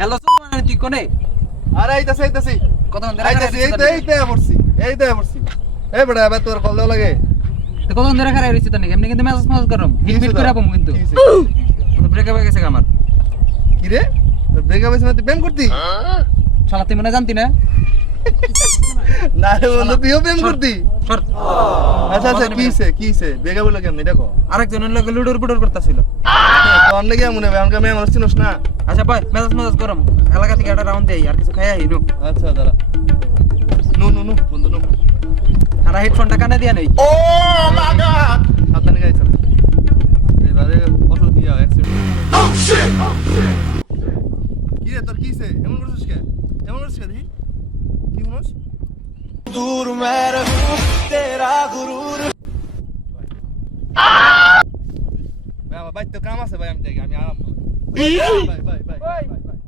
Hello মানে তুই কোনে? আরে আইতাছি কতক্ষণ ধরে আইতাছি এই তো পড়ছি এই বড় আবার তোর কল দেওয়া লাগে তো কতক্ষণ ধরে খারাপ হইছে তার নাকি এমনি কিন্তু মেসেজ করম হিট করে আপম কিন্তু কি ব্রেকআপ হয়ে গেছে আমার রে তোর ব্রেকআপ হইছে না তুই প্রেম করতি শালা তুই মনে জানতি না না রে বন্ধু তুইও প্রেম করতি সর আচ্ছা কিছে ব্রেকআপ হলো কেমন এটা কো আরেকজনের লগে লুডুর বুডুর করতেছিল তোর নাকি মনে হবে আমাকে মেয়ে মানুষ চিনস না আচ্ছা ভাই মেসেজ করম এলাকা থেকে একটা রাউন্ড দেই আর কিছু খাইয়া আইনু আচ্ছা দাঁড়া নো বন্ধু নো আর হেডফোনটা কানে দিয়া নেই ও মাই গড সাবধানে গাইছ এবারে অটো দিয়া অ্যাক্সিডেন্ট ও শিট কি রে তোর কিছে এমন করছিস কে দেখি কি হনস দূর মে রহু তেরা গুরুর ভাই আমার বাইতে কাম আছে ভাই আমি আরাম ভাই